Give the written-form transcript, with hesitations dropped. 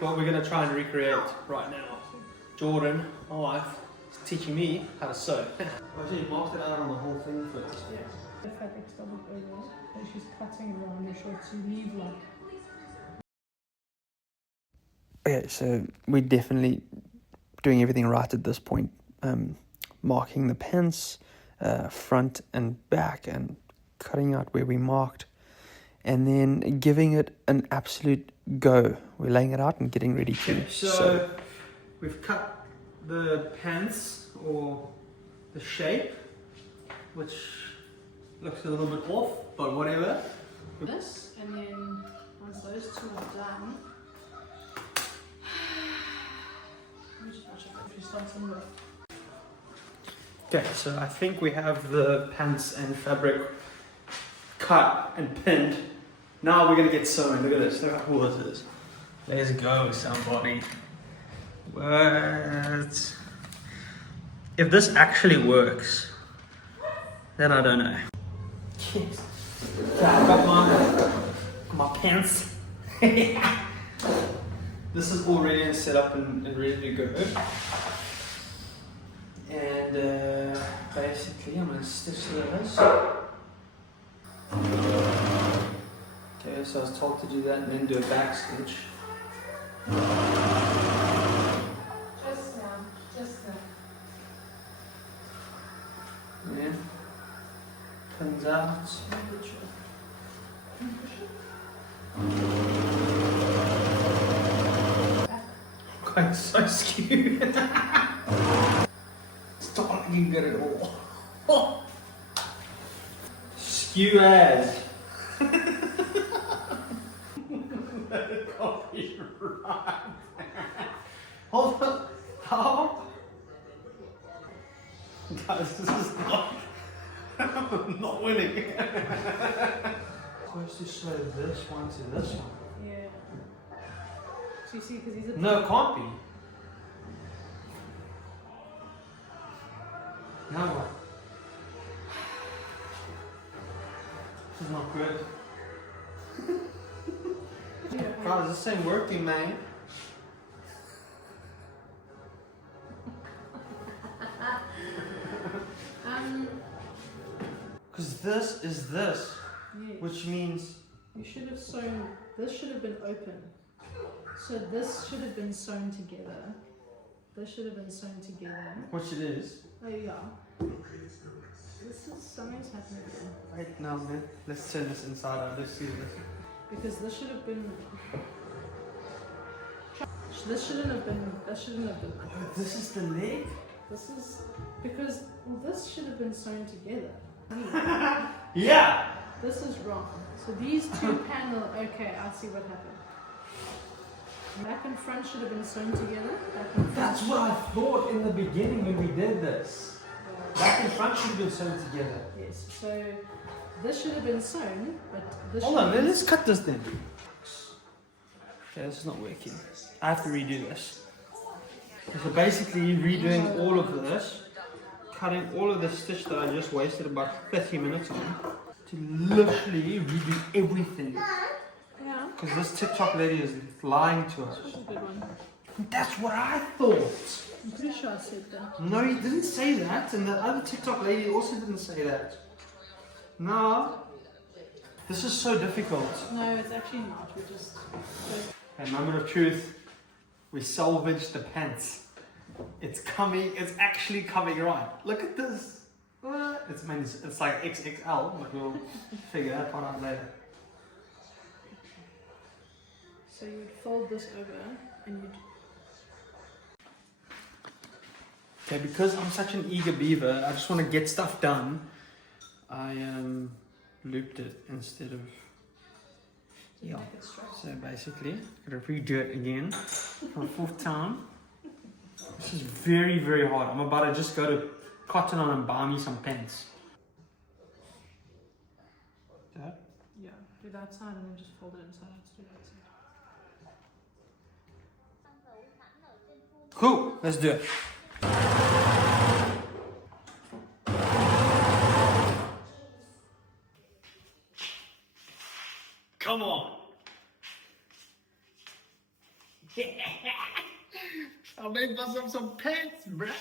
what we're going to try and recreate right now. Jordan, my wife, is teaching me how to sew. Actually, you marked it out on the whole thing first. Yeah. The fabric's doubled over, and she's cutting around the short sleeve like. Okay, so we're definitely doing everything right at this point. Marking the pants, front and back, and cutting out where we marked, and then giving it an absolute go. We're laying it out and getting ready to. Okay, so we've cut the pants or the shape, which looks a little bit off, but whatever. This, and then once those two are done, let me just watch it if you start somewhere. Okay, so I think we have the pants and fabric cut and pinned. Now we're gonna get sewing. Look at this. Look how cool this is. Let's go, somebody. What? If this actually works, then I don't know. Yes. Okay, I got my pants. This is all ready and set up and ready to go. And basically, I'm gonna stitch this. Okay, so I was told to do that and then do a back stitch. Just now. Yeah. Pins out. Quite so skewed. Stop looking good at all. Skew as. Copyright. Hold on. How? Guys, this is not. I'm not winning. Supposed to sew this one to this one. Yeah. So you see, because he's a. No, it can't be. Now what? This is not good. God, this ain't working, man. Because this is this, Yes. which means You should have sewn. This should have been open. So this should have been sewn together. This should have been sewn together. which it is. Oh yeah. This is something's happening here. Right now, man. Let's turn this inside out. Let's see this. Because this should have been. This shouldn't have been. That shouldn't have been. Oh, this is the leg? This is because this should have been sewn together. Yeah! This is wrong. So these two panel. Okay, I see what happened. Back and front should have been sewn together. Back and front. That's what I thought in the beginning when we did this. Back and front should have been sewn together. Yes. So this should have been sewn, but this. Hold on, let's cut this then. Okay, this is not working. I have to redo this. So basically redoing all of this, cutting all of the stitch that I just wasted about 30 minutes on, to literally redo everything. Yeah. Because this TikTok lady is lying to us. That's a good one. That's what I thought. I'm pretty sure I said that. No, he didn't say that, and the other TikTok lady also didn't say that. No. This is so difficult. No, it's actually not. We just. A moment of truth. We salvaged the pants. It's coming. It's actually coming right. Look at this. It's like XXL, but we'll figure that part out later. So you would fold this over and you'd. Okay, because I'm such an eager beaver, I just want to get stuff done. I looped it instead of. Yeah. So basically, gotta redo it again for a fourth time. This is very, very hard. I'm about to just go to Cotton On and buy me some pens. That? Yeah, do that side and then just fold it inside. Let's do that side. Cool, let's do it. Come on. I'll make myself some pants, bruh.